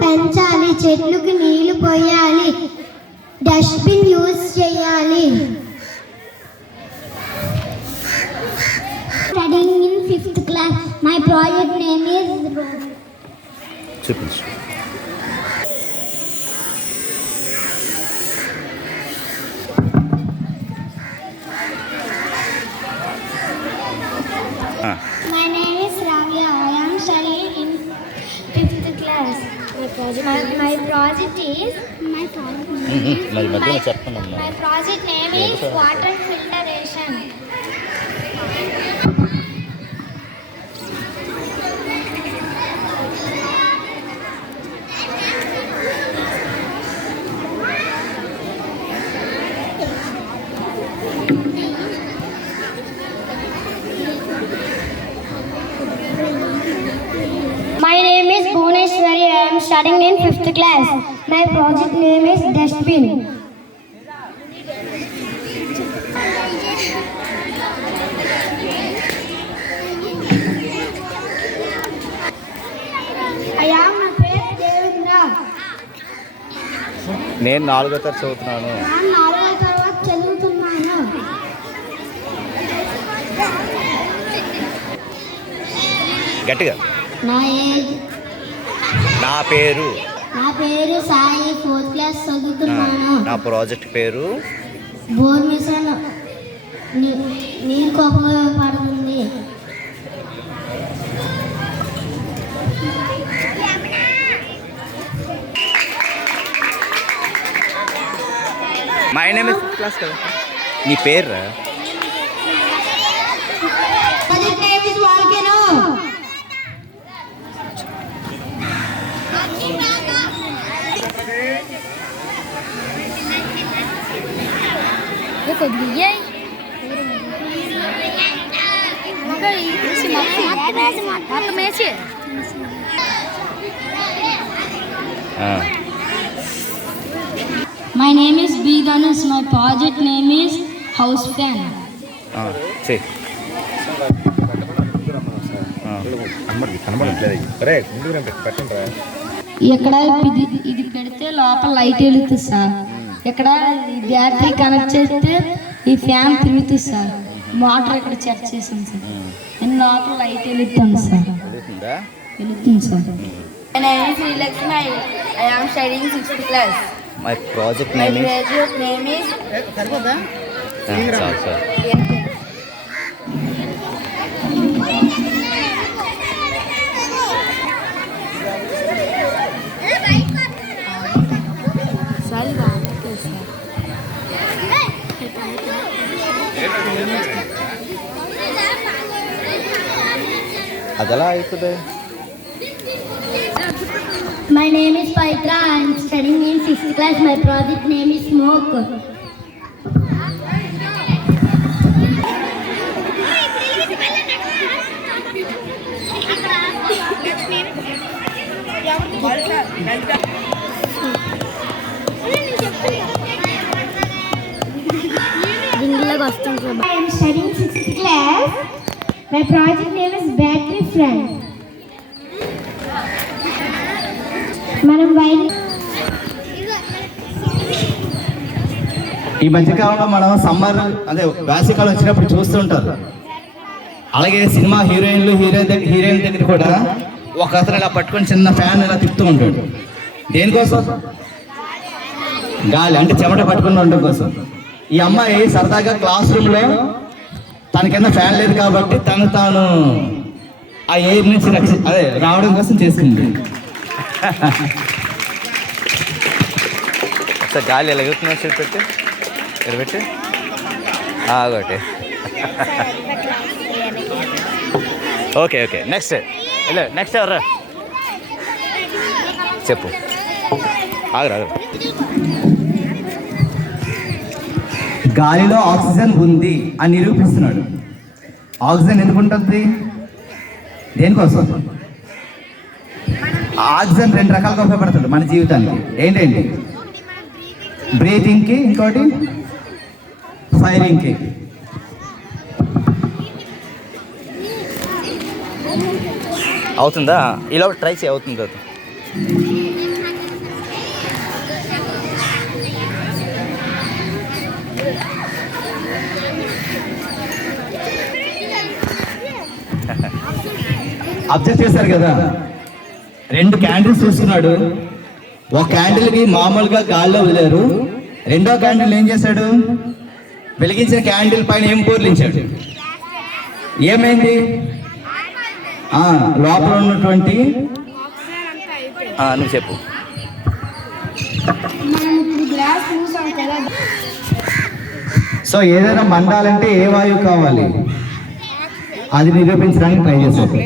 పెంచాలి, చెట్లకు నీళ్లు పోయాలి, డస్ట్బిన్ యూజ్ చేయాలి. Studying in 5th class. My project name is చూపించు. My name is Ravya. I am studying in 5th class. My project is my project name is water filtration. My name is Bhuneshwari. I am studying in 5th class. My project name is dustbin. I am my పేరు దేవేంద్ర. నేను 4వ తరగతి చదువుతున్నాను. నేను 4వ తరగతి చదువుతున్నాను. గట్టిగా. నా పేరు సాయి, 4th క్లాస్ చదువుతున్నాను. నా ప్రాజెక్ట్ పేరు బోర్ మిషన్ నీరుకు ఉపయోగపడుతుంది. My name is 5th class కదా. నీ పేరు రా. Project name is volcano. My name is B. Ganesh. My project name is house fan. చెయ్. ఇక్కడ ఇది పెడితే లోపల లైట్ వెలుగుతుంది సార్. ఇక్కడ బ్యాటరీ కనెక్ట్ చేస్తే ఈ ఫ్యాన్ తిరుగుతుంది సార్. మోటార్ ఇక్కడ చెక్ చేసాం సార్. నేను లోపల లైట్ వెలుగుతుంది సార్. వెలుగుతుంది sir. My name is Srilakshmi. I am studying 6th class. My project name My project name is అదలా అవుతుంది. My name is Paitra. I am studying in 6th class. My project name is smoke. I am studying 6th class. My project name is battery friend. మనం ఈ మధ్యకాలంలో మనం summer అదే వేసవికాలం వచ్చినప్పుడు చూస్తూ ఉంటారు. అలాగే సినిమా హీరోయిన్ దగ్గర కూడా ఒక అతను ఇలా పట్టుకొని చిన్న ఫ్యాన్ ఇలా తిప్పుతూ ఉంటాడు. దేనికోసం? గాలి, అంటే చెమట పట్టుకుని ఉండడం కోసం. ఈ అమ్మాయి సరదాగా క్లాస్ రూమ్లో తన కింద ఫ్యాన్ లేదు కాబట్టి తాను ఆ ఎయిర్ నుంచి రావడం కోసం చేసుకుంది. ఒకసారి గాలి ఎలా ఎగురుతున్నా పెట్టి ఎరబెట్టి ఒకటి. ఓకే ఓకే నెక్స్ట్ ఎవరు చెప్పు. ఆగరా. గాలిలో ఆక్సిజన్ ఉంది అని నిరూపిస్తున్నాడు. ఆక్సిజన్ ఎందుకు ఉంటుంది? దేనికోసం? ఆక్సిజన్ 2 రకాలుగా ఉపయోగపడుతుంది మన జీవితానికి. ఏంటండి? బ్రీతింగ్కి, ఇంకోటి ఫైరింగ్కి. అవుతుందా? ఇలా ట్రై చేయి. అవుతుంది. అబ్జర్వ్ చేశారు కదా, 2 క్యాండిల్స్ చూస్తున్నాడు. ఒక క్యాండిల్కి మామూలుగా గాల్లో వదిలేరు, రెండో క్యాండిల్ ఏం చేశాడు, వెలిగించిన క్యాండిల్ పైన ఏం పూర్లించాడు, ఏమైంది, లోపల ఉన్నటువంటి నువ్వు చెప్పు. సో ఏదైనా మండాలంటే ఏ వాయువు కావాలి, అది నిరూపించడానికి ట్రై చేశారు.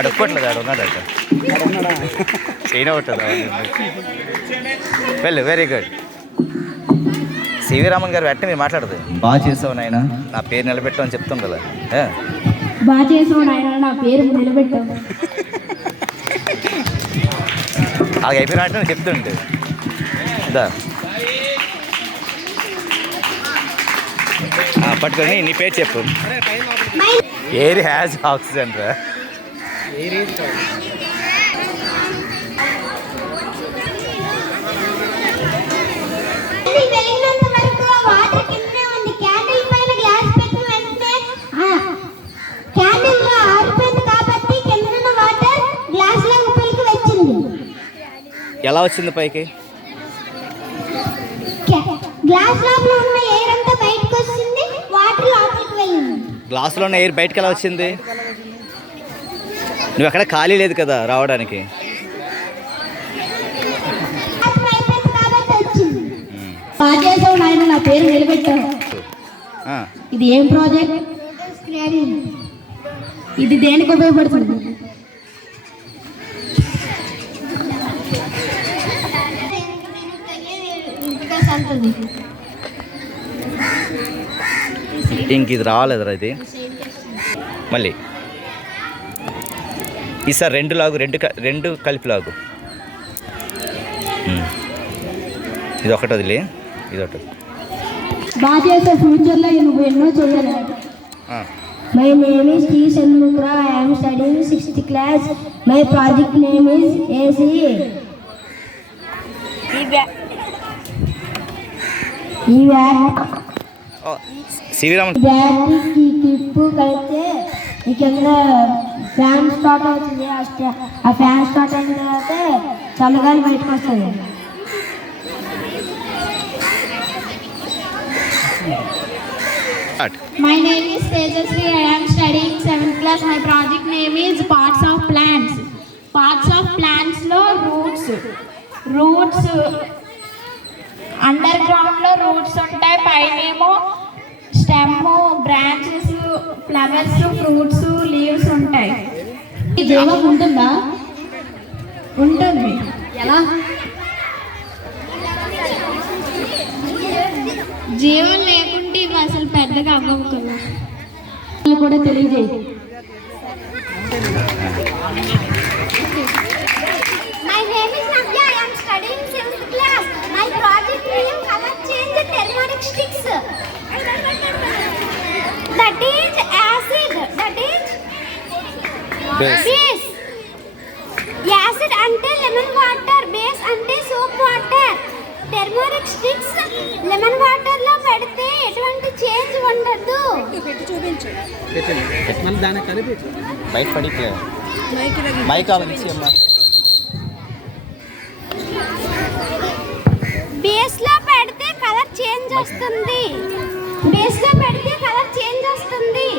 అడుక్కోట్లేదు, ఆడు ఉన్నాడు అట చైనా ఉంటుంది. వెళ్ళు, వెరీ గుడ్. సివి రామన్ గారు వెంటనే మీరు మాట్లాడదు. బాగా చేసావు నాయన, నా పేరు నిలబెట్టు అని చెప్తాం కదా. బాగా చేసావు నాయన, నా పేరు నిలబెట్టావు. అలాగ అయిపోయిన అంటే చెప్తుంటే దా పట్టుకొని నీ పేరు చెప్పు. ఎయిర్ హ్యాజ్ ఆక్సిజన్ రా. ఎలా వచ్చింది పైకి? గ్లాస్ లోపల ఉన్న ఎయిర్ అంతా బయటకు వస్తుంది, వాటర్ లోపలికి వెళ్ళింది. గ్లాసులో ఉన్న ఎయిర్ బయటకు ఎలా వచ్చింది? నువ్వు ఎక్కడ ఖాళీ లేదు కదా రావడానికి. బాగా చేసావు నాయన, నా పేరు నిలబెట్టావు. ఇది ఏం ప్రాజెక్ట్? ఇది దేనికి ఉపయోగపడుతుంది? ఇంక ఇది రావాలేదురా ఇది. మళ్ళీ ఈసారి 2 లాగు, 2 కలిపి లాగు. ఇది ఒకటి వదిలే, ఇది ఒకటి. బాగా చేసే ఫ్యూచర్లో నువ్వు ఎన్నో చేయాలి. My name is T. Shanmukra. I am studying 6th class. My project name is ACA. C V Raman బ్యాటరీకి క్లిప్పు కలిపితే ఈ కింద ఫ్యాన్ స్టార్ట్ అవుతుంది. ఆ ఫ్యాన్ స్టార్ట్ అయిన తర్వాత చల్లగాలి బయటకు వస్తుంది. My name is Tejasri. I am studying 7th class. My project name is Parts of Plants. Parts of Plants lo roots underground lo roots ఉంటాయి, పైన ఏమో stem, branches, flowers, fruits, leaves ఉంటాయి. జీవం ఉంటుందా? ఉంటుంది. ఎలా? జీవం లేకుంటే ఇవి అసలు పెద్దగా అవ్వవు కదా. కూడా తెలియజేయి. My name is Navya. I am studying 7th class. My project name color change turmeric sticks. That is acid. That is base. Acid ante lemon water, base ante soap water. Turmeric sticks lemon water లో పెడితే ఎటువంటి change ఉండదు. బయట పడితే mic ఆలోచించి అమ్మా. Base లో పెడితే కలర్ చేంజ్ వస్తుంది. బేస్ లో పెడితే కలర్ చేంజ్ వస్తుంది.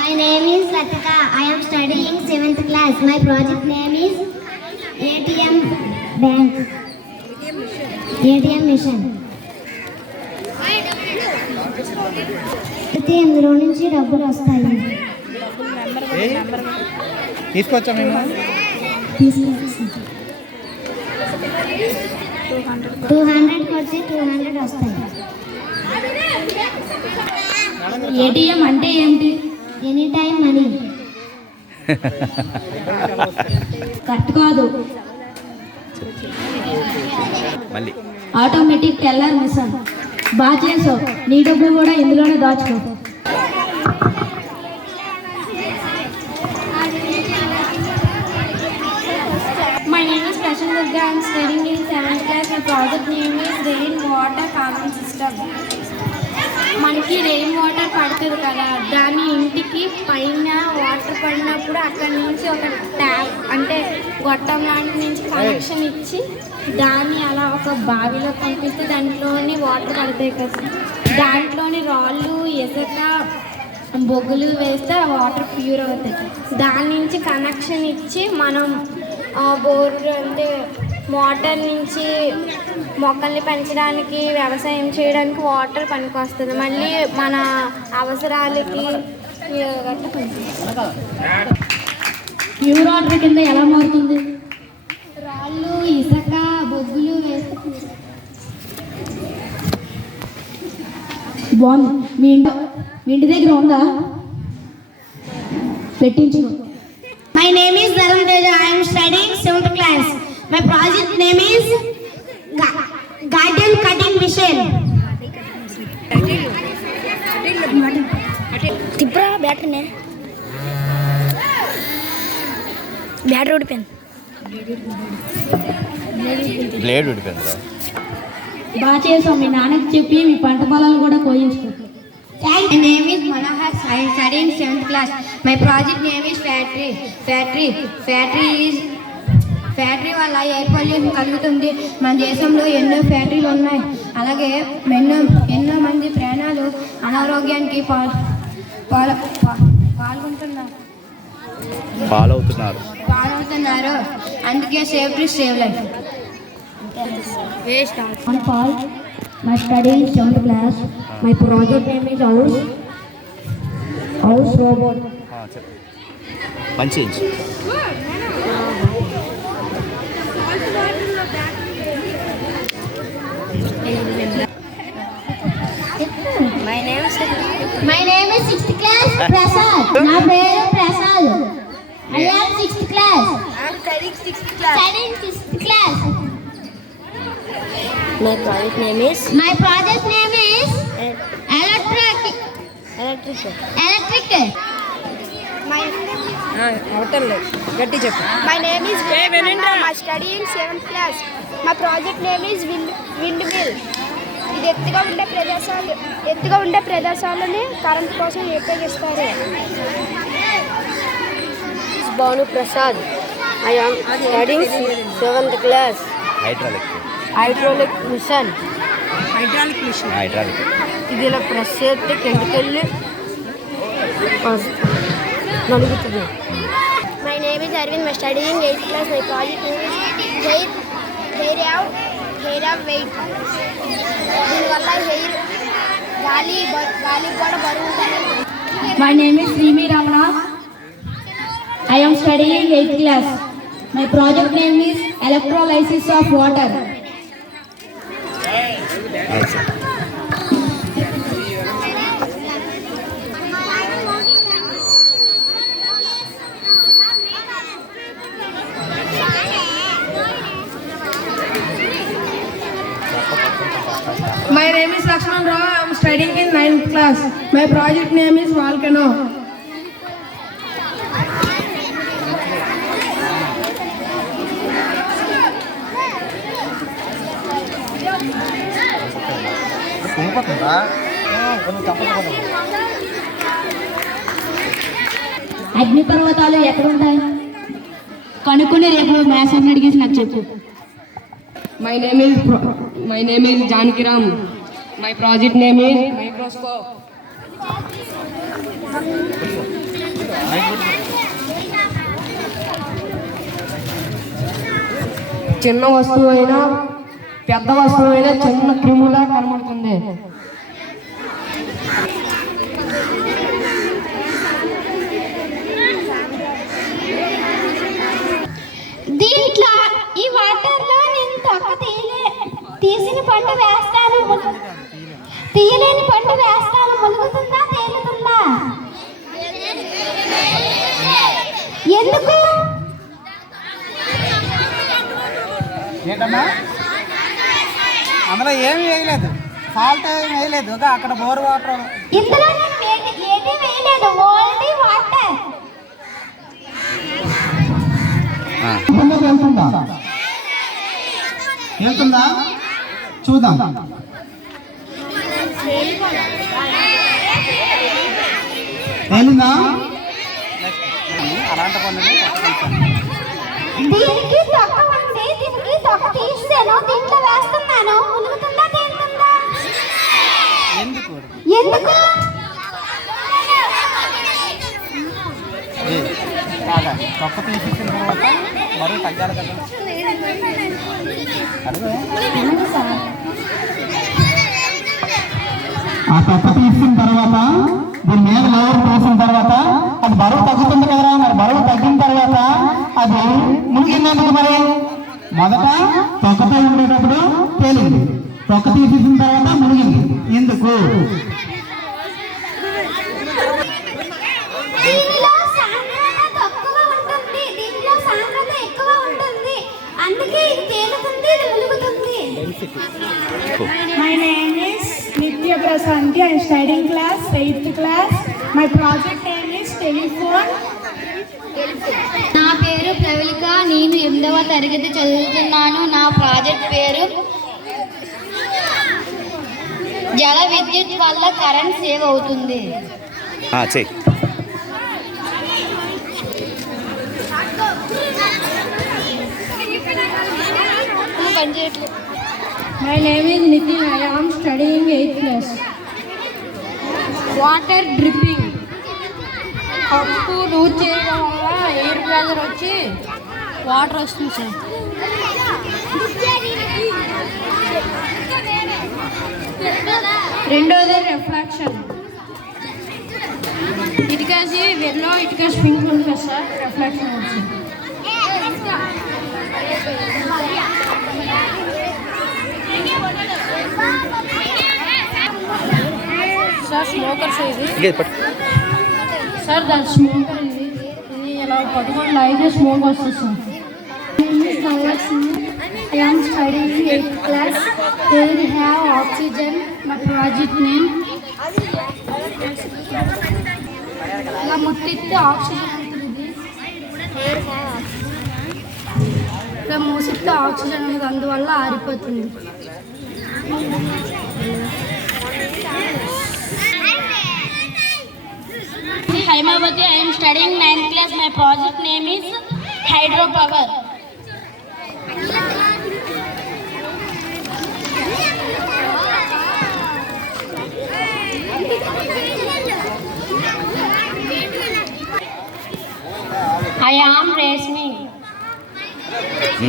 My name is Latika. I am studying 7th class. My project name is ATM Bank. ATM machine. అయితే ఇందులో నుంచి డబ్బులు వస్తాయి. తీసుకొచ్చా మేము 200 వచ్చి 200 వస్తాయి. ఏటీఎం అంటే ఏంటి? Any time money. కరెక్ట్ కాదు. మళ్ళీ ఆటోమేటిక్ టెల్లర్ మిషన్. బాగా చేసావు, నీ డబ్బులు కూడా ఇందులోనే దాచుకో. My name is Prashant Durga. I am studying in 7th class. My project name is Rain Water Calming System. మనకి రెయిన్ వాటర్ పడుతుంది కదా, దాని ఇంటికి పైన వాటర్ పడినప్పుడు అక్కడి నుంచి ఒక ట్యాప్ అంటే గొట్టం లాంటి నుంచి కనెక్షన్ ఇచ్చి దాన్ని అలా ఒక బావిలో పంపిస్తే దాంట్లోని వాటర్ పడతాయి కదా, దాంట్లోని రాళ్ళు ఇసుక బొగ్గులు వేస్తే ఆ వాటర్ ప్యూర్ అవుతాయి. దాని నుంచి కనెక్షన్ ఇచ్చి మనం బోర్ అంటే మోటార్ నుంచి మొక్కల్ని పెంచడానికి వ్యవసాయం చేయడానికి వాటర్ పనికొస్తుంది. మళ్ళీ మన అవసరాలకి ప్యూర్ వాటర్ కింద ఎలా మారుతుంది? రాళ్ళు ఇసుక బొగ్గులు వేస్తే బాగుంది. మీ ఇంటి దగ్గర ఉందా? పెట్టించు. My name is Dharam Teja. I am studying 7th class. My project name is Garden Cutting Machine. Tipra battery ne. Battery ఊడిపోయింది. బ్లేడ్ ఉడిపోయిందిరా. బాగా చేసాం. మీ నాన్నకి చెప్పి మీ పంట పొలాలు కూడా కోయించుకో. My name is Manohar. I am studying 7th class. My project name is Factory. Factory వల్ల air pollution కలుగుతుంది. మన దేశంలో ఎన్నో ఫ్యాక్టరీలు ఉన్నాయి. అలాగే ఎన్నో మంది ప్రాణాలు అనారోగ్యానికి పాలవుతున్నారు. అందుకే safety save life. On Paul, my study in 7th class. My project name is house robot. మంచి My name is 6th class Prasad. నా పేరు Prasad. I am 6th class. I am studying 6th class. My project name is electric. My name is Vinanda. I am studying 7th class. My project name is windmill. ఇది ఎత్తుగా ఉండే ప్రదేశాలని current కోసం ఉపయోగిస్తారు. Banu Prasad. I am studying 7th class. Hydraulic machine. ఇది ఇలా press చేస్తే కిందకెళ్ళి నలుగుతుంది. My name is Arvind. I am studying 8th class. My project name is hair of weight. దీనివల్ల hair గాలి కూడా బరువు ఉంటుంది. My name is Srimi Ramana. I am studying 8th class. My project name is electrolysis of water. My name is Lakshman Rao. I am studying in 9th class. My project name is Volcano. అగ్నిపర్వతాలు ఎక్కడ ఉంటాయి? కనుక్కుని రేపు maths అని అడిగేసి నాకు చెప్పు. My name is Janakiram. My project name is microscope. చిన్న వస్తువు అయినా పెద్ద వస్తువు అయినా చిన్న క్రిములా కనబడుతుంది. దీంట్లో ఈ వాటర్లో నేను తీసిన పంట వేస్తాను, తీయలేని పంట వేస్తాను. ములుగుతుందా తేలుతుందా? ఎందుకు? ఏంటమ్మా? అందులో ఏమి వేయలేదు, సాల్ట్ ఏమి వేయలేదు, అక్కడ బోర్ వాటర్. ఇందులో నేను ఏమీ వేయలేదు, ఓన్లీ వాటర్. వెళ్తుందా చూద్దాం. తేలిందా? అలాంటి పనులు దీనికి తొక్క ఉంది, దీనికి తొక్క తీసాను, దీంట్లో వేస్తున్నాను. మునుగుతుందా తేలుతుందా? ఎందుకు ఎందుకు? కాదా తొక్క తీసేసిన తర్వాత బరువు తగ్గాలి కదా. అదే ఆ తొక్క తీసిన తర్వాత దీని మీద లేవర్ పోసిన తర్వాత అది బరువు తగ్గుతుంది కదరా. మరి బరువు తగ్గిన తర్వాత అది మునిగిందెందుకు? మరి మొదట తొక్కతో ఉండేటప్పుడు తేలింది, తొక్క తీసేసిన తర్వాత మునిగింది. ఎందుకు? దీనిలో సాంద్రత తక్కువ ఉంటుంది, దీనిలో సాంద్రత ఎక్కువ ఉంటుంది. అందుకే ఇది తేలుతుంది, ఇది మునుగుతుంది. My name is Nitya Prasanti. I am studying class 8th class. My project name is telephone. నా పేరు ప్రవళిక, నేను 8వ తరగతి చదువుతున్నాను. నా ప్రాజెక్ట్ పేరు జల విద్యుత్ వల్ల కరెంట్ సేవ్ అవుతుంది. చెయ్యి. My name is Nitin. I am studying 8th class. Water dripping. Cup loose చేయడం వల్ల ఎయిర్ ప్రెషర్ వచ్చి వాటర్ వస్తుంది సార్. రెండోది రిఫ్రాక్షన్. ఇటుకేసి వెల్లో ఇటుకేసి పింక్ ఉంది కదా సార్, రిఫ్రాక్షన్ వచ్చింది. సార్ స్మోకర్స్ ఇది ఇంకేది పట్టు. సార్ దాని స్మోకర్ ఇది ఇలా పట్టుకొని లైట్ స్మోక్ వస్తుంది sir. I am studying 8th class. Here we have oxygen. My project name. ఇలా ముట్టిస్తే ఆక్సిజన్ ఉంటుంది. ఇలా మూసిస్తే ఆక్సిజన్ ఉంటుంది, అందువల్ల ఆరిపోతుంది. Haimavati, I am studying 9th class. My project name is hydropower. I am Reshmi.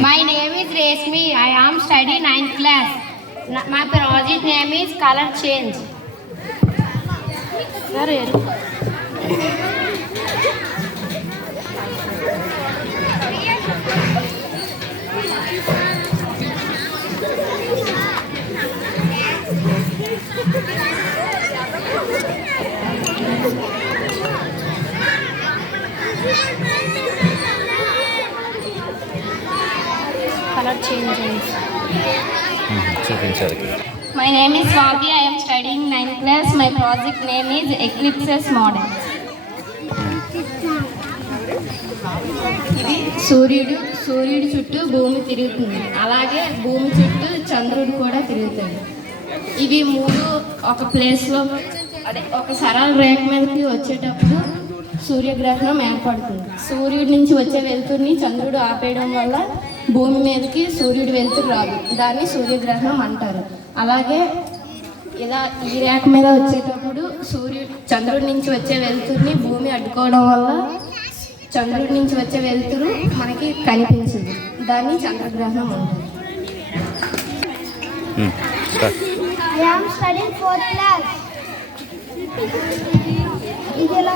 My name is Reshmi. I am studying 9th class. My project name is color change. Color change. చూపించాలి. My name is Swati. I am studying 9th class. My project name is Eclipses Model. ఇది సూర్యుడు చుట్టూ భూమి తిరుగుతుంది, అలాగే భూమి చుట్టూ చంద్రుడు కూడా తిరుగుతాడు. ఇవి మూడు ఒక ప్లేస్లో అదే ఒక సరళ రేఖ మీదకి వచ్చేటప్పుడు సూర్యగ్రహణం ఏర్పడుతుంది. సూర్యుడి నుంచి వచ్చే వెలుతురిని చంద్రుడు ఆపేయడం వల్ల భూమి మీదకి సూర్యుడు వెలుతురు రాదు, దాన్ని సూర్యగ్రహణం అంటారు. అలాగే ఇలా ఈ రేఖ మీద వచ్చేటప్పుడు చంద్రుడి నుంచి వచ్చే వెలుతురిని భూమి అడ్డుకోవడం వల్ల చంద్రుడి నుంచి వచ్చే వెలుతురు మనకి కనిపించదు, దాన్ని చంద్రగ్రహణం అంటారు. I am studying 4th class. ఇది ఎలా